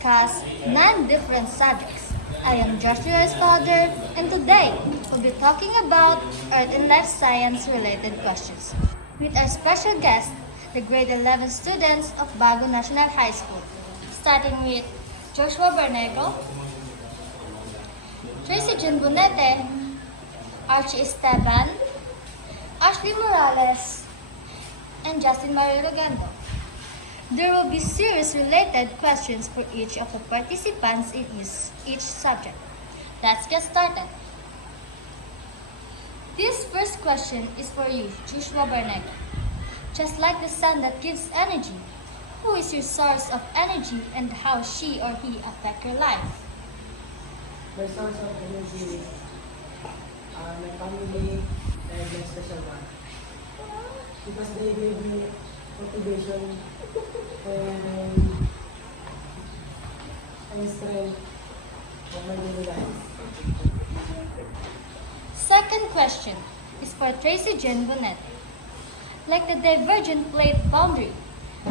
discuss 9 different subjects. I am Joshua's father, and today we'll be talking about Earth and Life Science related questions with our special guest, the grade 11 students of Bago National High School, starting with Joshua Bernego, Tracy June Bonete, Archie Esteban, Ashley Morales, and Justin Mario Rogando. There will be series-related questions for each of the participants in each subject. Let's get started. This first question is for you, Joshua Barnego. Just like the sun that gives energy, who is your source of energy and how she or he affect your life? My source of energy is my family and my special one. Because they gave me motivation and strength of my daily life. Second question is for Tracy Jen Bonet. Like the divergent plate boundary,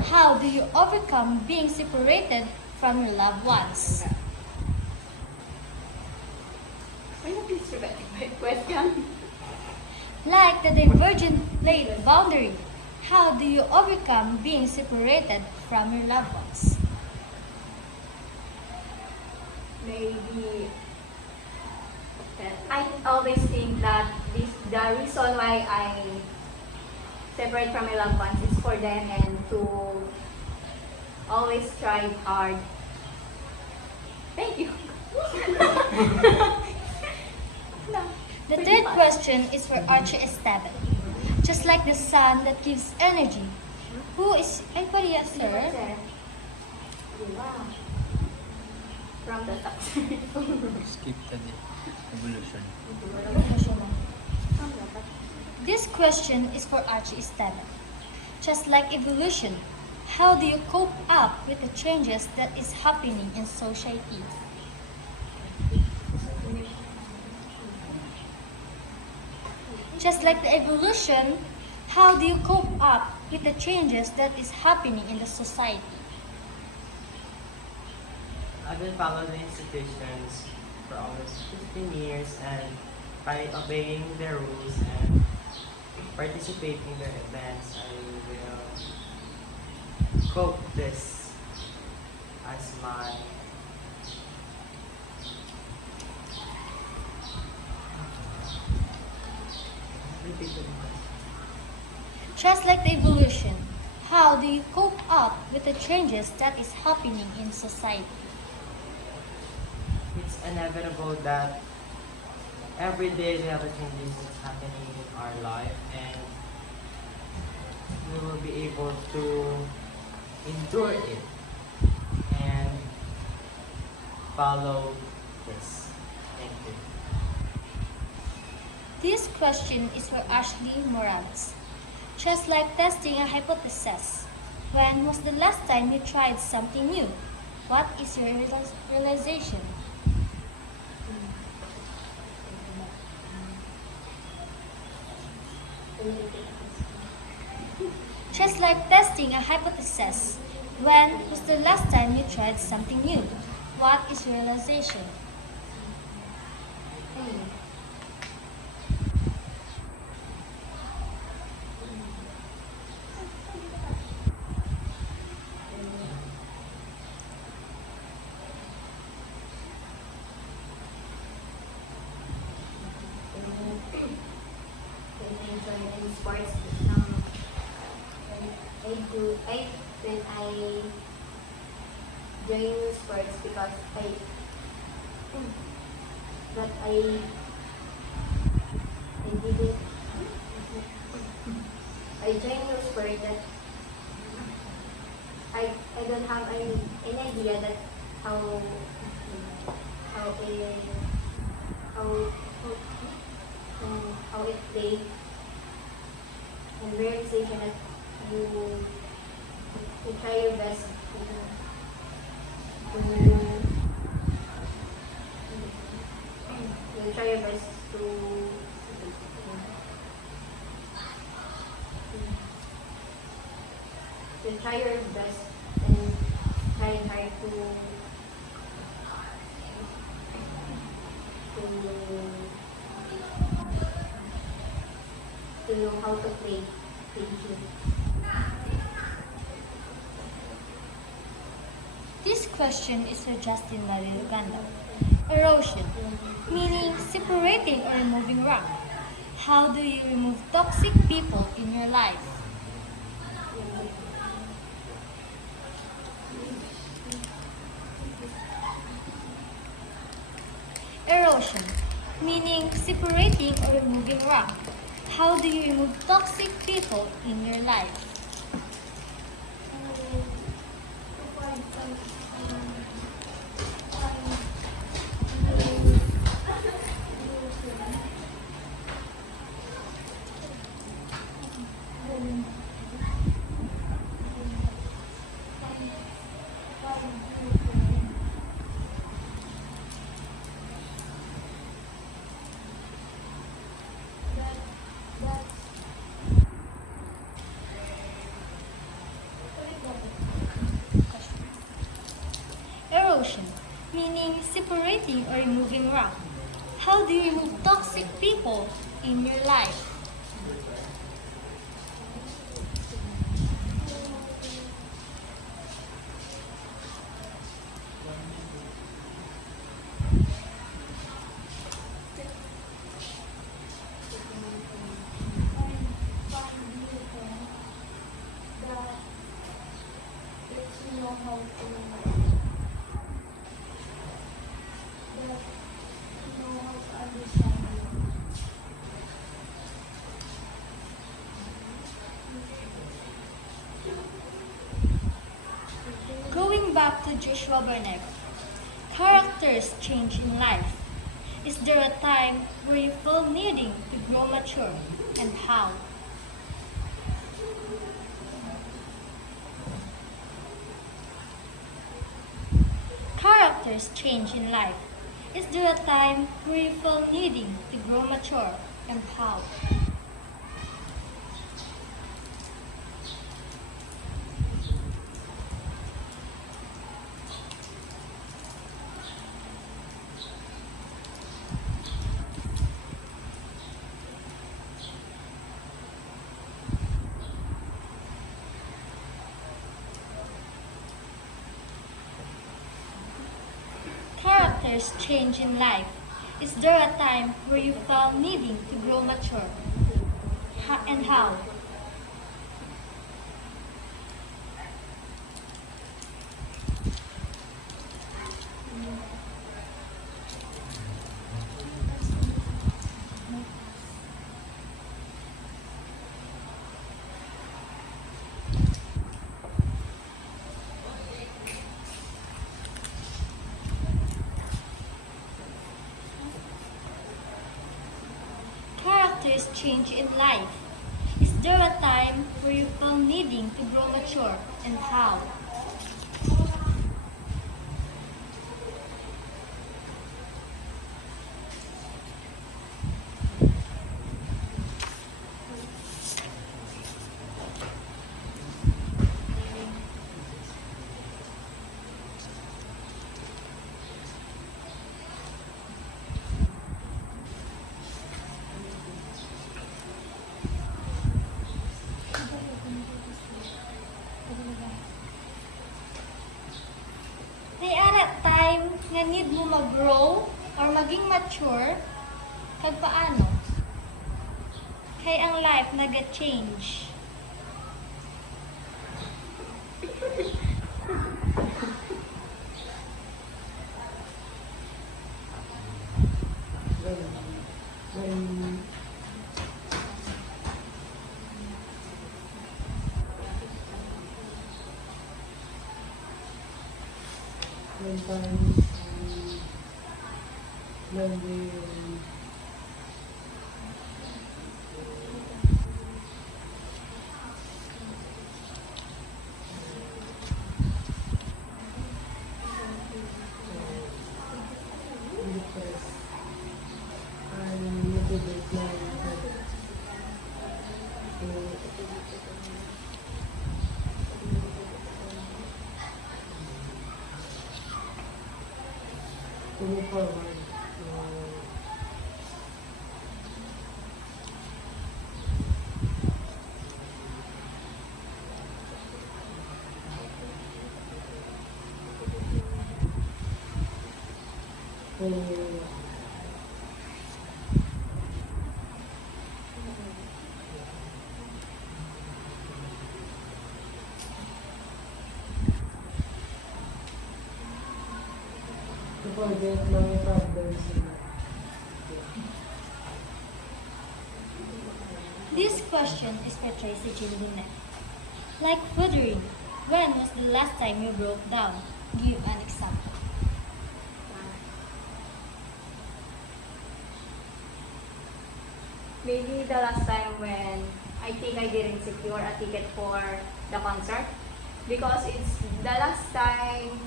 how do you overcome being separated from your loved ones? Can you please repeat my question? Like the divergent plate boundary, how do you overcome being separated from your loved ones? Maybe I always think that the reason why I separate from my loved ones is for them and to always strive hard. Thank you. No, The pretty third fun. question is for Archie Esteban. Just like the sun that gives energy, who is ay pariya, sir? Wow. From the top. Skip the evolution. From the top. This question is for Archie Esteban. Just like evolution, how do you cope up with the changes that is happening in society? Just like the evolution, how do you cope up with the changes that is happening in the society? I've been following the institutions for almost 15 years, and by obeying their rules and participating in their events, I will cope this as my repeat the question. Just like the evolution, how do you cope up with the changes that is happening in society? It's inevitable that every day there are changes that's happening in our life, and we will be able to endure it and follow this. Thank you. This question is for Ashley Morales. Just like testing a hypothesis, when was the last time you tried something new? What is your realization? Just like testing a hypothesis, when was the last time you tried something new? What is your realization? When I join any sports, when I join sports because but I didn't I joined new sport that I don't have any idea that how how it how how it play and realization that you you try your best to you try your best to try your best and try hard to to you how to play. Thank you. This question is for Justin Lariluganda. Erosion, meaning separating or removing rock. How do you remove toxic people in your life? Erosion, meaning separating or removing rock. How do you remove toxic people in your life? Erosion, meaning separating or removing rock. How do you remove toxic people in your life? Going back to Joshua Barnett, characters change in life. Is there a time where you feel needing to grow mature, and how? Characters change in life. Is there a time where you feel needing to grow mature, and how? Characters change in life. Is there a time where you felt needing to grow mature? And how? Characters change in life. Is there a time where you feel needing to grow mature, and how? May ana time nga need mo mag-grow or maging mature, kag paano? Kay ang life naga-change. When times when we depressed, I motivate myself to move forward. To forget mga problems nila. This question is for Tracy Jean Linet. Like Woodring, when was the last time you broke down? Give an example. Maybe the last time when I think I didn't secure a ticket for the concert because it's the last time,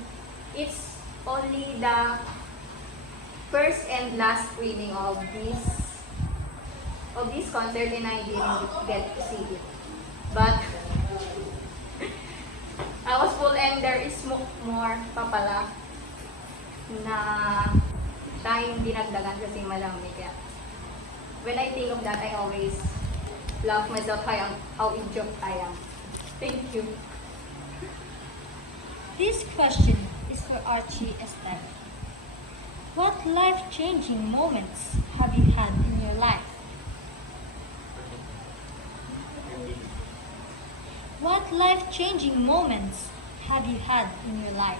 it's only the first and last reading of this concert and I didn't get to see it. But I was full and there is more pa pala na tayong dinagdagan kasi malamig. Kaya when I think of that, I always love myself how idiot I am. Thank you. This question is for Archie Esther. What life-changing moments have you had in your life? What life-changing moments have you had in your life?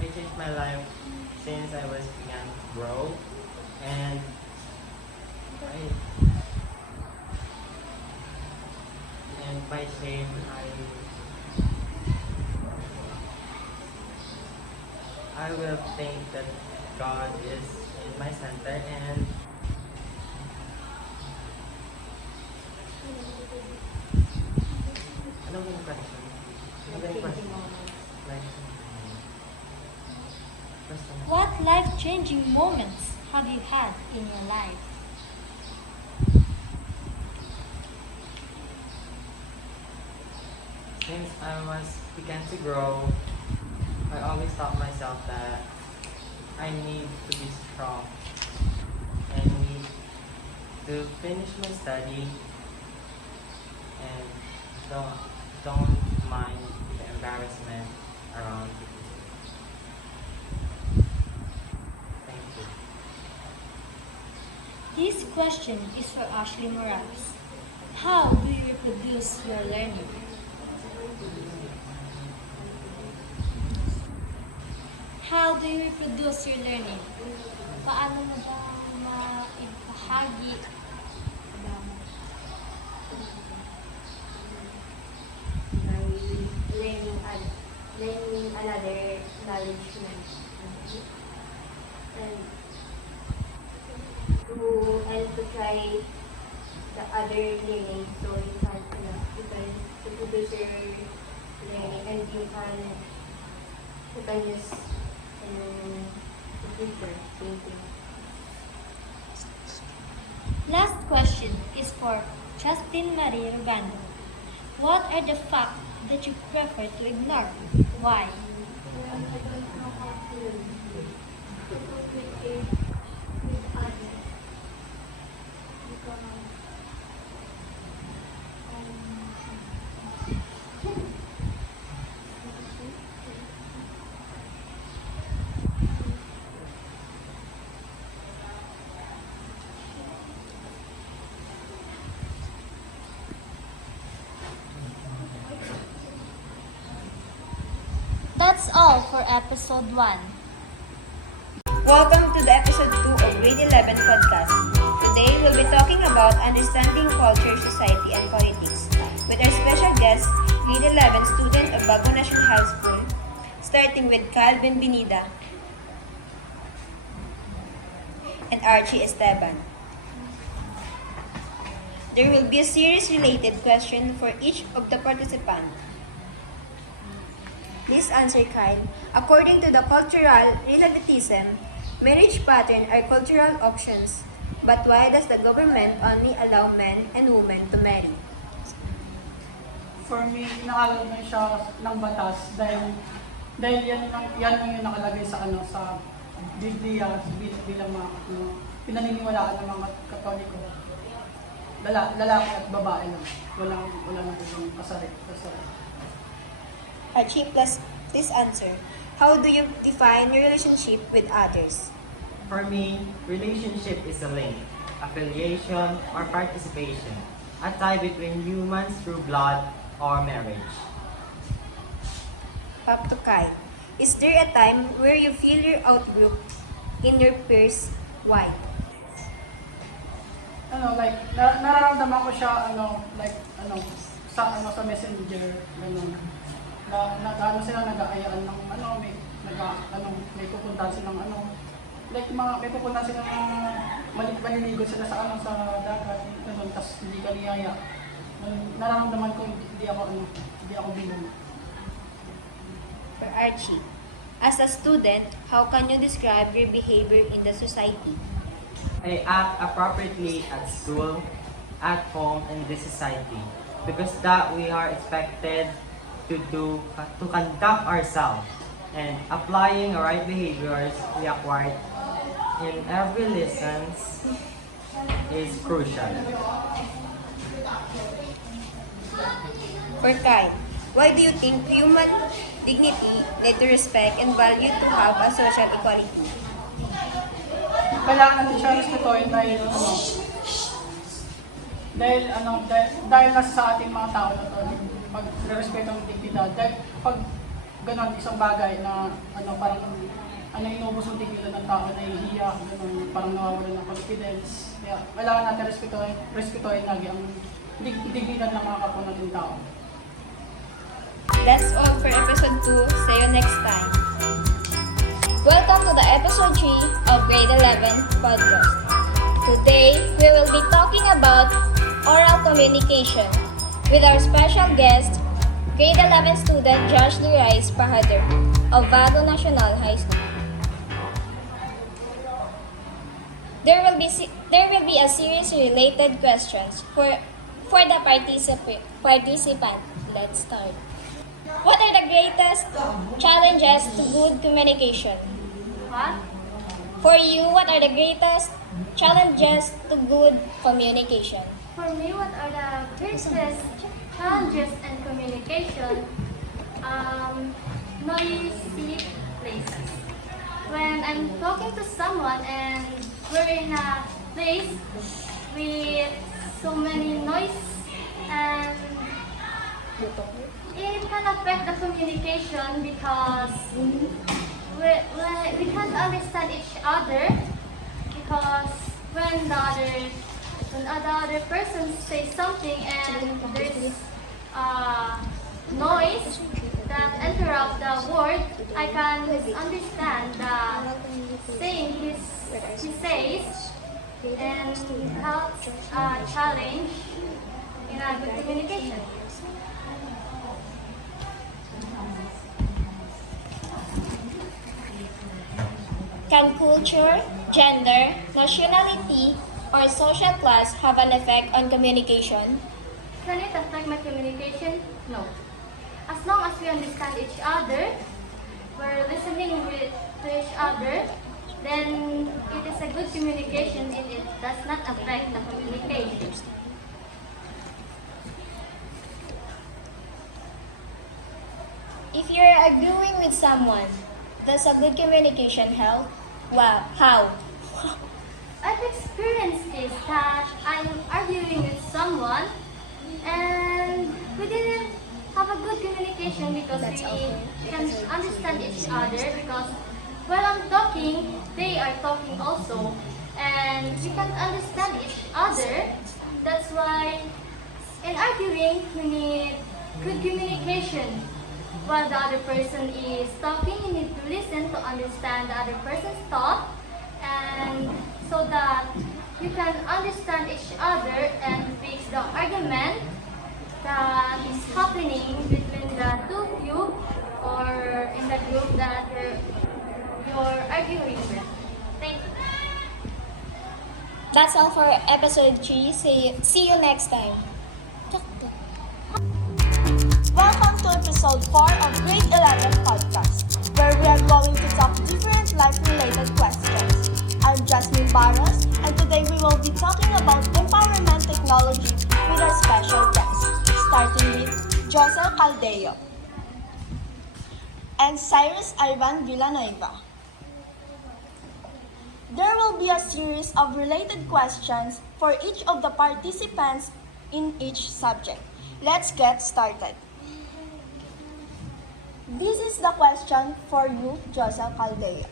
I changed my life since I was began to grow, and by shame I will think that God is in my center and ano yung question? Ano yung question? Like, question. What life-changing moments have you had in your life? Since I began to grow, I always taught myself that I need to be strong and need to finish my study and don't mind the embarrassment around people. Thank you. This question is for Ashley Morales. How do you reproduce your learning? How do you reproduce your learning? Paano mo ba maibahagi? By learning another knowledge and to try the other learning so you can reproduce your learning and you can use in the future. Thank you. Last question is for Justin Marie Rubando. What are the facts that you prefer to ignore? Why? That's all for episode 1. Welcome to the episode 2 of Grade 11 podcast. Today, we'll be talking about understanding culture, society, and politics with our special guest, Grade 11 student of Bago National High School, starting with Calvin Binida and Archie Esteban. There will be a series-related question for each of the participants. Please answer kind. According to the cultural relativism, marriage patterns are cultural options. But why does the government only allow men and women to marry? For me, inaalam na siya ng batas dahil yan lang yung nakalagay sa Biblia bilang mga pinaniniwalaan ng mga Katoliko. Lalaki at babae lang. Wala nang ibang kasari. Archie, please answer. How do you define your relationship with others? For me, relationship is a link, affiliation, or participation, a tie between humans through blood or marriage. Back to Kai. Is there a time where you feel you're outgroup in your peers? Why? Nararamdaman ko siya, sa messenger, gano'n. Sila nag-aayaan ng, may pupuntahan silang, may pupuntahan silang, maliligo sila sa dagat, gano'n, tapos hindi ka niyaya. Nararamdaman ko, hindi ako bilang. For Archie, as a student, how can you describe your behavior in the society? I act appropriately at school, at home, and this society. Because that we are expected to conduct ourselves and applying right behaviors we acquired in every lessons is crucial. For Kai, why do you think human dignity need to respect and value to have a social equality? Kailangan natin siya respetuhin dahil nasa sa ating mga tao na to, pag-respeto ng dignidad. Dahil pag ganon, isang bagay na parang inubos ng dignidad ng tao, nahihiya, ganon, parang nawawala ng confidence. Kaya kailangan natin respetuhin lagi ang dignidad ng mga kapwa nating tao. That's all for episode 2. See you next time. Welcome to the episode 3 of Grade 11 podcast. Today, we will be talking about oral communication with our special guest, Grade 11 student Josh Rice Pahader of Vago National High School. There will be a series of related questions for the participant. Let's start. What are the greatest challenges to good communication? What? For you, what are the greatest challenges to good communication? For me, what are the greatest challenges in communication? Noisy places. When I'm talking to someone and we're in a place with so many noise, and it can affect the communication because we can't understand each other, because when the other person says something and there's noise that interrupt the word, I can understand the saying he says, and helps a challenge in a good communication. Can culture, gender, nationality, or social class have an effect on communication? Can it affect my communication? No. As long as we understand each other, we're listening to each other, then it is a good communication and it does not affect the communication. If you're arguing with someone, does a good communication help? Wow, how? I've experienced this, that I'm arguing with someone and we didn't have a good communication because we can understand each other, because while I'm talking, they are talking also, and we can't understand each other. That's why in arguing, we need good communication. While the other person is talking, you need to listen to understand the other person's thought, and so that you can understand each other and fix the argument that is happening between the two of you or in the group that you're arguing with. Thank you. That's all for episode 3. See you next time. Welcome to episode 4 of Grade 11 podcast, where we are going to talk different life-related questions. I'm Jasmine Barros, and today we will be talking about empowerment technology with our special guest, starting with Josel Caldeo. and Cyrus Ivan Villanueva. There will be a series of related questions for each of the participants in each subject. Let's get started. This is the question for you, Joseph Caldea.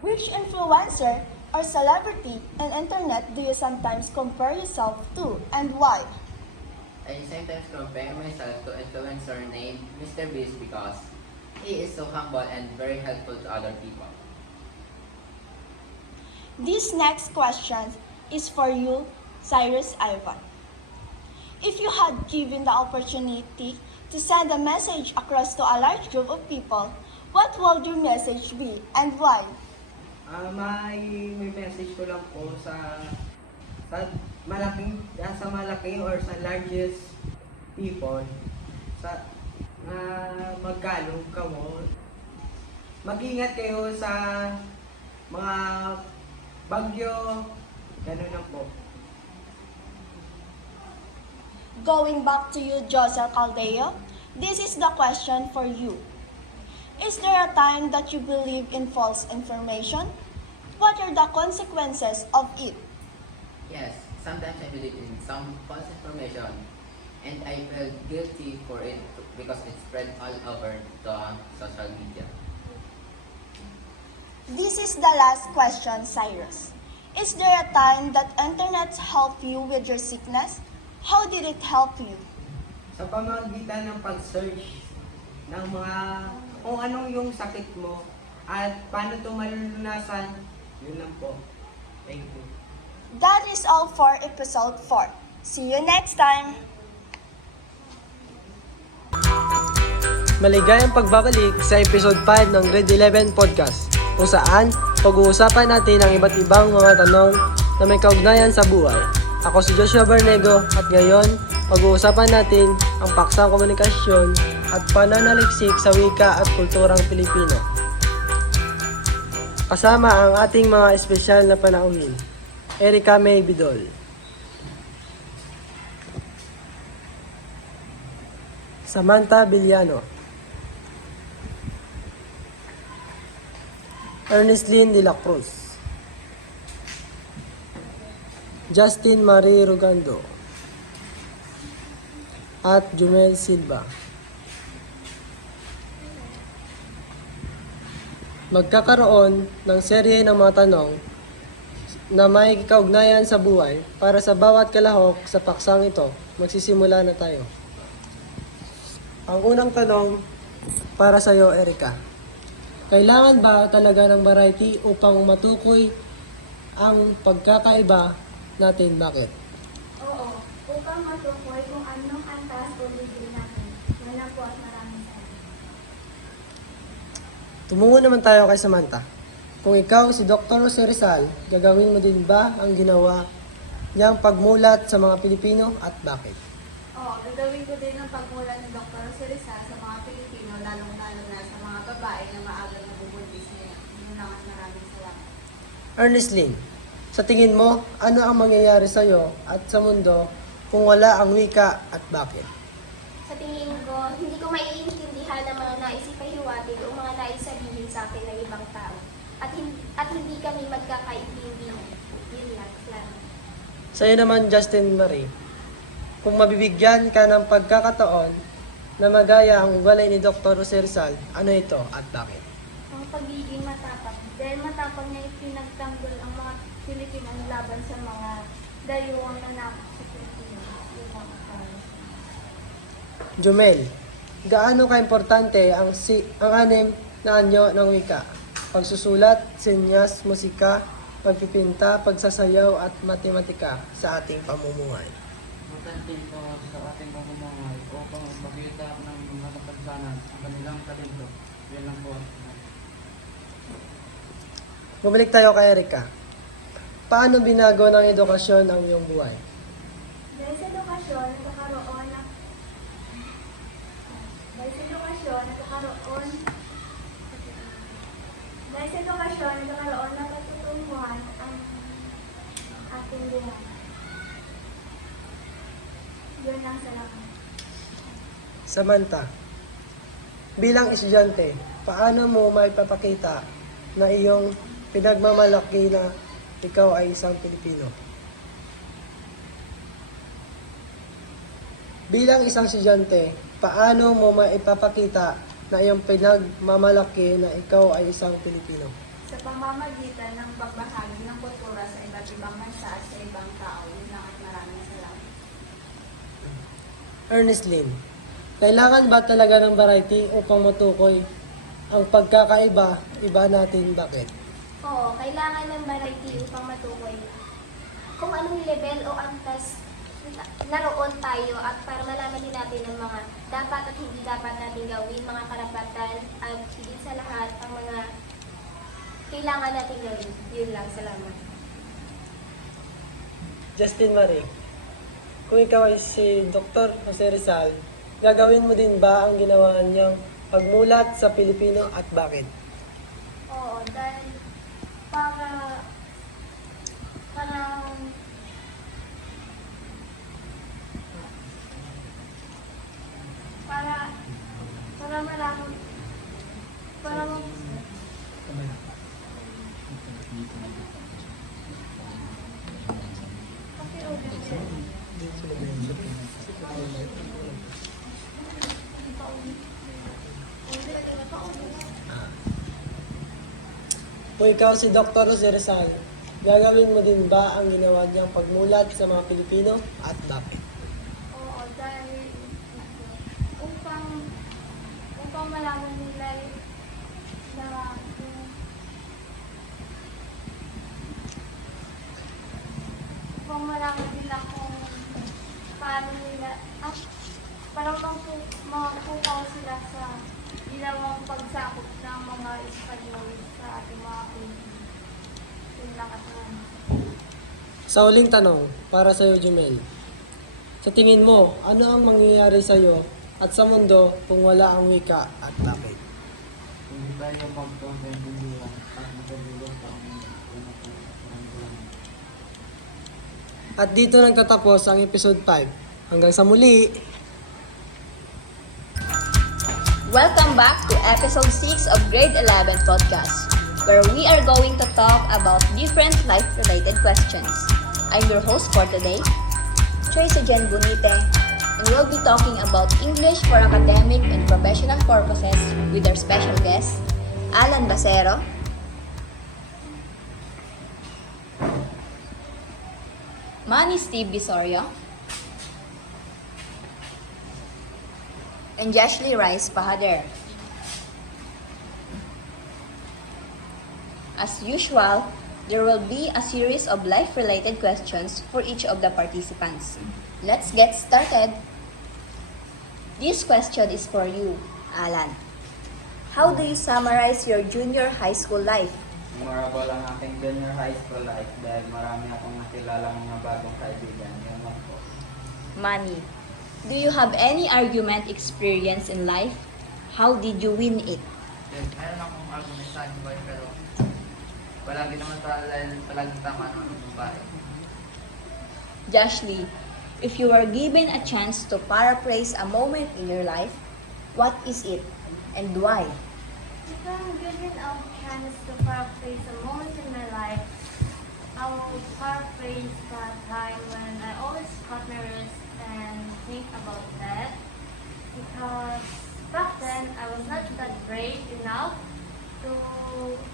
Which influencer or celebrity on internet do you sometimes compare yourself to and why? I sometimes compare myself to influencer named Mr. Beast because he is so humble and very helpful to other people. This next question is for you, Cyrus Ivan. If you had given the opportunity to send a message across to a large group of people, what would your message be and why? May message ko lang po sa malaki or sa largest people sa magkalong kamo. Mag-ingat kayo sa mga bagyo, ganun lang po. Going back to you, Joseph Caldea, this is the question for you. Is there a time that you believe in false information? What are the consequences of it? Yes, sometimes I believe in some false information and I felt guilty for it because it spread all over the social media. This is the last question, Cyrus. Is there a time that internet helped you with your sickness? How did it help you? Sa pamamagitan ng pag-search ng mga kung anong yung sakit mo at paano ito malulunasan, yun lang po. Thank you. That is all for episode 4. See you next time! Maligayang pagbabalik sa episode 5 ng Grade 11 Podcast, kung saan pag-uusapan natin ang iba't ibang mga tanong na may kaugnayan sa buhay. Ako si Joshua Bernego at ngayon pag-uusapan natin ang paksang komunikasyon at pananaliksik sa wika at kulturang Pilipino. Kasama ang ating mga espesyal na panauhin, Erica May Bidol, Samantha Villano, Ernestine de la Cruz, Justin Marie Rugando, at Jumel Silva. Magkakaroon ng serye ng mga tanong na may kaugnayan sa buhay para sa bawat kalahok sa paksang ito. Magsisimula na tayo. Ang unang tanong para sa iyo, Erica. Kailangan ba talaga ng variety upang matukoy ang pagkakaiba natin? Bakit? Oo, upang matukoy kung anong antas o degree natin. Yan lang po at maraming salamat. Tumungo naman tayo kay Samantha. Kung ikaw si Dr. Jose Rizal, gagawin mo din ba ang ginawa niyang pagmulat sa mga Pilipino at bakit? Oo, gagawin ko din ang pagmulat ng Dr. Jose Rizal sa mga Pilipino, lalong-lalo na sa mga babae na maagang nabubuntis nila. Yun lang at maraming salamat. Ernestine, sa tingin mo, ano ang mangyayari sa iyo at sa mundo kung wala ang wika at bakit? Sa tingin ko, hindi ko maiintindihan ang mga naisipahiwatig o mga naisabihin sa akin ng ibang tao. At hindi kami magkakaintindihan. Yun lang. Salamat. Sa iyo naman, Justin Marie, kung mabibigyan ka ng pagkakataon na magaya ang ugalay ni Dr. Jose Rizal, ano ito at bakit? Ang pagiging matapang. Dahil matapang niya pinagtanggol ang mga Pilipino laban sa mga dayuwang nanakot sa Pilipinas. Yun lang ang salamat. Jumel, gaano ka-importante ang anim na anyo ng wika? Pagsusulat, sinyas, musika, pagpipinta, pagsasayaw at matematika sa ating pamumuhay. Importante ito sa ating pamumuhay upang makita ng mga kapansanan ang kanilang talento. Yan lang po. Bumalik tayo kay Erica. Paano binago ng edukasyon ang iyong buhay? Dahil sa edukasyon, nagkakaroon ng katutunguhan ang ating buhay. Yun lang, salamat. Samantha, Bilang estudyante, paano mo maipapakita na iyong pinagmamalaki na ikaw ay isang Pilipino? Bilang isang estudyante, paano mo maipapakita na iyong pinagmamalaki na ikaw ay isang Pilipino? Sa pamamagitan ng pagbahagi ng kultura sa iba't ibang bansa at sa ibang tao. Yun lang at maraming salamat. Ernestine, kailangan ba talaga ng variety upang matukoy ang pagkakaiba-iba natin? Bakit? Oo, kailangan ng variety upang matukoy kung anong level o antas naroon tayo at para malaman din natin ang mga dapat at hindi dapat natin gawin, mga karapatan at higit sa lahat ang mga kailangan natin gawin. Yun lang, salamat. Justin Marie, kung ikaw ay si Dr. Jose Rizal, gagawin mo din ba ang ginawa niyang pagmulat sa Pilipino at bakit? Oo, dahil para malaman Kung ikaw si Dr. Jose Rizal, gagawin mo din ba ang ginawa niyang pagmulat sa mga Pilipino at bakit? Oo, dahil upang malaman nila na upang malaman nila kung paano nila parang mapukaw sila sa ginawang pagsakop ng mga Espanyol sa ating mga Pilipino. Yun lang at Sa huling tanong, para sa iyo, Jumel. Sa tingin mo, ano ang mangyayari sa iyo at sa mundo kung wala ang wika at bakit? Hindi tayo magkaintindihan at matulog sa aming At dito nagtatapos ang episode 5. Hanggang sa muli! Welcome back to episode 6 of Grade 11 podcast, where we are going to talk about different life-related questions. I'm your host for today, Tracy Jen Bunite, and we'll be talking about English for academic and professional purposes with our special guest, Alan Basero, Manny Steve Bisorio, and Jashley Rice Pahader. As usual, there will be a series of life-related questions for each of the participants. Let's get started. This question is for you, Alan. How do you summarize your junior high school life? Memorable ang aking junior high school life dahil marami akong nakilalang mga bagong kaibigan. Yun lang po. Manny, do you have any argument experience in life? How did you win it? Meron akong argument sa aking boy pero palagi naman palagi tama naman ang babae. Jashley, if you were given a chance to paraphrase a moment in your life, what is it and why? If I'm given a chance to paraphrase a moment in my life, I will paraphrase that time when I always cut my wrist and think about that. Because back then, I was not that brave enough to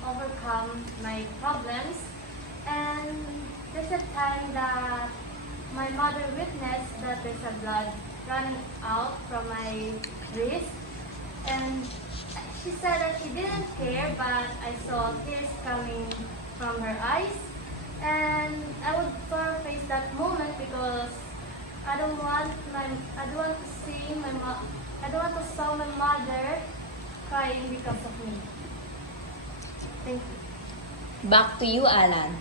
overcome my problems. And there's a time that my mother witnessed that there's a blood running out from my wrist. And she said that she didn't care, but I saw tears coming from her eyes. And I would paraphrase that moment because I don't want to see my mother crying because of me. Thank you. Back to you, Alan.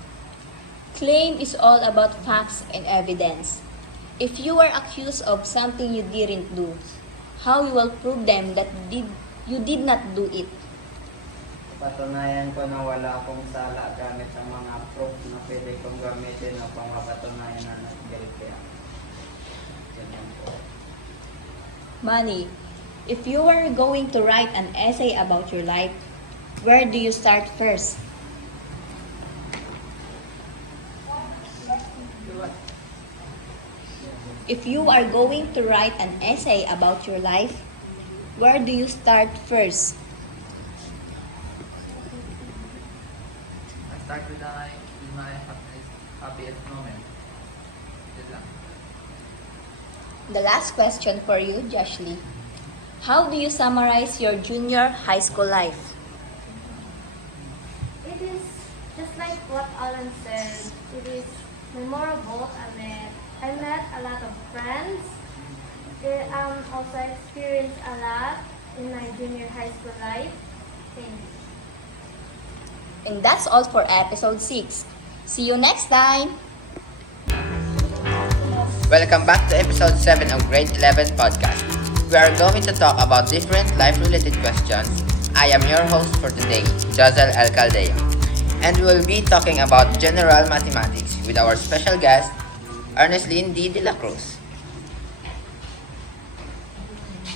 Claim is all about facts and evidence. If you are accused of something you didn't do, how you will prove them that you did not do it? Patunayan ko na wala akong sala gamit ang mga proof na pwede kong gamitin upang mapatunayan na nag-guilty ako. Ganyan po. Manny, If you were going to write an essay about your life, where do you start first? If you are going to write an essay about your life, where do you start first? I start with my happiest moment. Yun lang. The last question for you, Joshly. How do you summarize your junior high school life? It is just like what Alan said. It is memorable. I met a lot of friends. I also experienced a lot in my junior high school life. Thank you. And that's all for episode 6. See you next time! Welcome back to episode 7 of Grade 11 podcast. We are going to talk about different life-related questions. I am your host for today, Josel El Caldea. And we will be talking about general mathematics with our special guest, Ernestine D. De La Cruz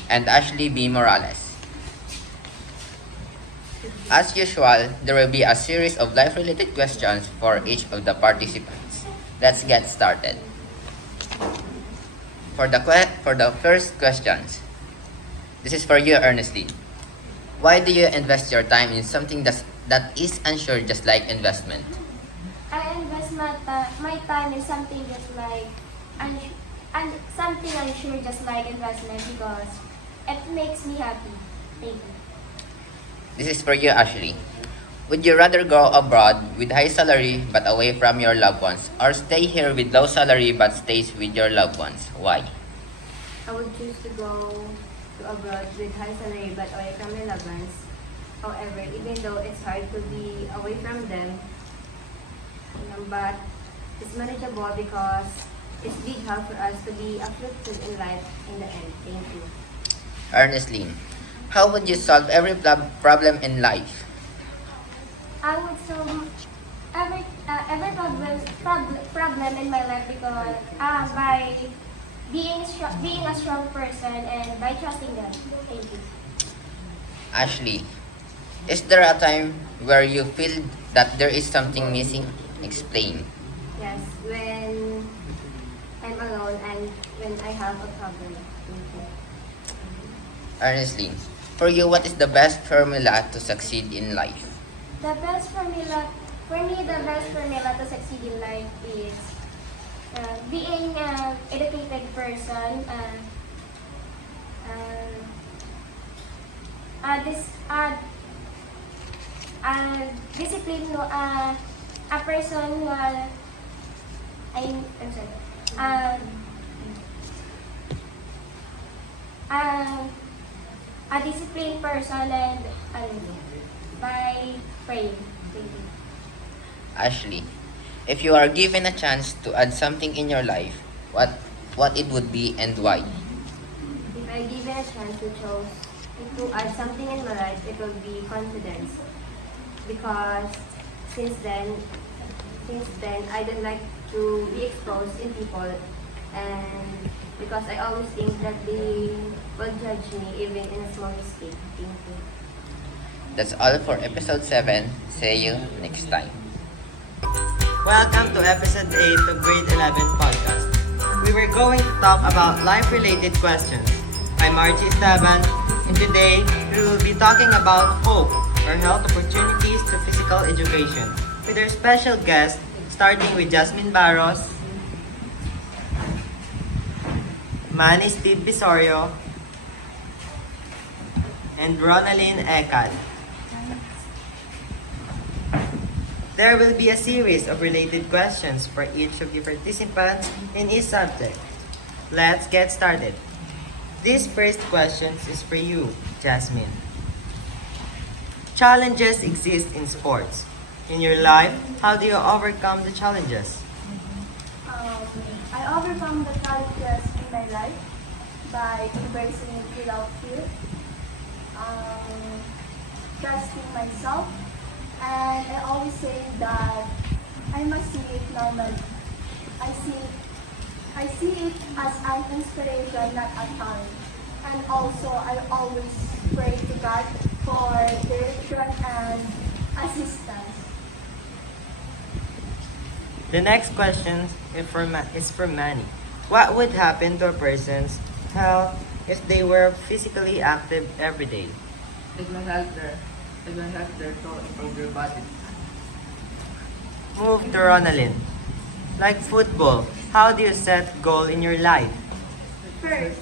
and Ashley B. Morales. As usual, there will be a series of life-related questions for each of the participants. Let's get started. For the first questions, this is for you, Ernestine. Why do you invest your time in something that is unsure, just like investment? I invest my time in something just like something unsure, just like investment, because it makes me happy. Thank you. This is for you, Ashley. Would you rather go abroad with high salary but away from your loved ones, or stay here with low salary but stays with your loved ones? Why? I would choose to go to abroad with high salary but away from my loved ones. However, even though it's hard to be away from them, but it's manageable because it's big help for us to be uplifted in life in the end. Thank you. Ernestine, how would you solve every problem in life? I would solve every problem in my life because by being a strong person and by trusting them. Thank you. Ashley, is there a time where you feel that there is something missing? Explain. Yes, when I'm alone and when I have a problem. Thank you. Ernestine, for you, what is the best formula to succeed in life? The best formula to succeed in life is being an educated person, discipline, a person who I'm sorry, a disciplined person and by praying. Thank you. Ashley, if you are given a chance to add something in your life, what it would be and why? If I given a chance to add something in my life, it will be confidence. Because since then I don't like to be exposed in people, and because I always think that they will judge me even in a small mistake. Thank you. That's all for episode 7. See you next time. Welcome to episode 8 of Grade 11 podcast. We were going to talk about life-related questions. I'm Archie Esteban, and today we will be talking about hope or health opportunities to physical education with our special guest, starting with Jasmine Barros, Manny Steve Pisorio, and Ronaline Ekad. There will be a series of related questions for each of you participants in each subject. Let's get started. This first question is for you, Jasmine. Challenges exist in sports. In your life, how do you overcome the challenges? I overcome the challenges in my life by embracing it without fear, trusting myself, and I always say that I must see it normally. I see it as an inspiration, not a challenge. And also, I always pray to God for direction and assistance. The next question is for Manny. What would happen to a person's health if they were physically active every day? It will help their to improve your body. Move to Ronalyn. Like football, how do you set goal in your life? First,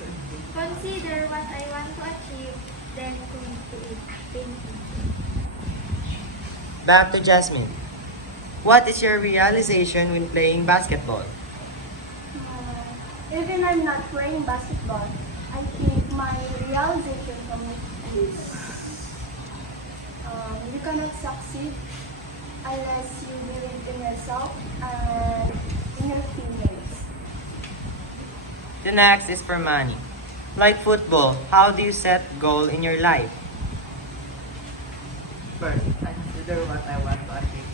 consider what I want to achieve, then commit to it. Thank you. Back to Jasmine. What is your realization when playing basketball? Even I'm not playing basketball, I think my realization from it is you cannot succeed unless you believe in yourself and in your teammates. The next is for Manny. Like football, how do you set goal in your life? First, I consider what I want to achieve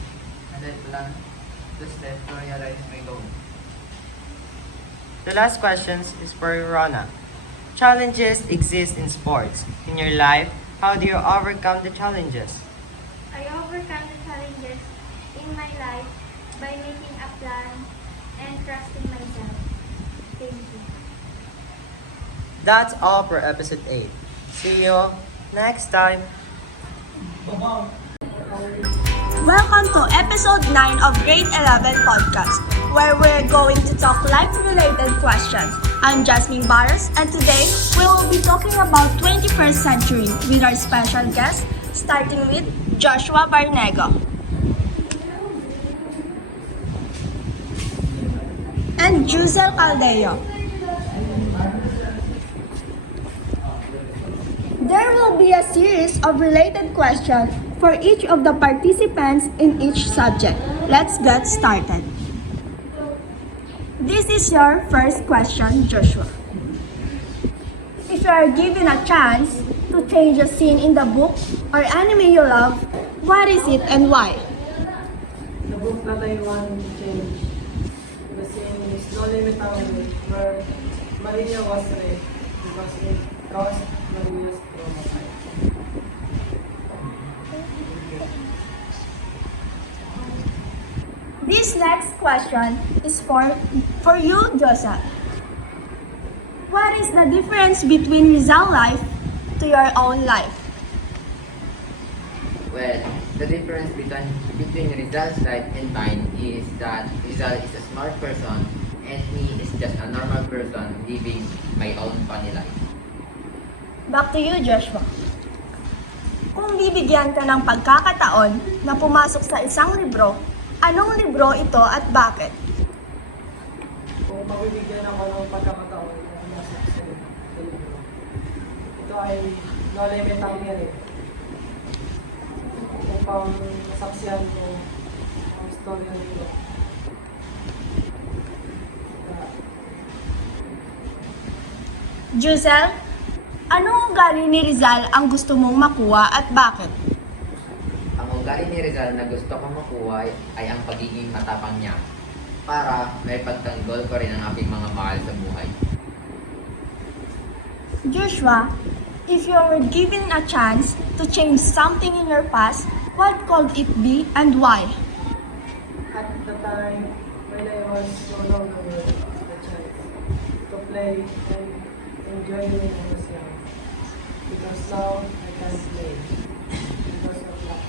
and then plan the steps to realize my goal. The last question is for Rona. Challenges exist in sports. In your life, how do you overcome the challenges? I overcome the challenges in my life by making a plan and trusting myself. Thank you. That's all for episode 8. See you next time. Welcome to episode 9 of Grade 11 Podcast, where we're going to talk life-related questions. I'm Jasmine Barros, and today we will be talking about 21st century with our special guest, starting with Joshua Barnego and Juzel Caldeo. There will be a series of related questions for each of the participants in each subject. Let's get started. This is your first question, Joshua. If you are given a chance to change a scene in the book or anime you love, what is it and why? The book that I want to change, the scene is No Limit Away, where Maria was raped because it caused Maria's trauma. This next question is for you, Josa. What is the difference between Rizal life to your own life? Well, the difference between Rizal's life and mine is that Rizal is a smart person and me is just a normal person living my own funny life. Back to you, Joshua. Kung bibigyan ka ng pagkakataon na pumasok sa isang libro, anong libro ito at bakit? Kung mabibigyan ako ng pagkakataon na nasa sa libro, ito ay No Limit Away. Upang nasaksihan ko ang istorya nito. Juzel, anong ugali ni Rizal ang gusto mong makuha at bakit? Ang ugali ni Rizal na gusto kong makuha ay ang pagiging matapang niya para may pagtanggol ko rin ang aking mga mahal sa buhay. Joshua, if you were given a chance to change something in your past, what could it be and why? At the time when I was no longer a child, to play and enjoy when I was young. Because now I can't play because of that.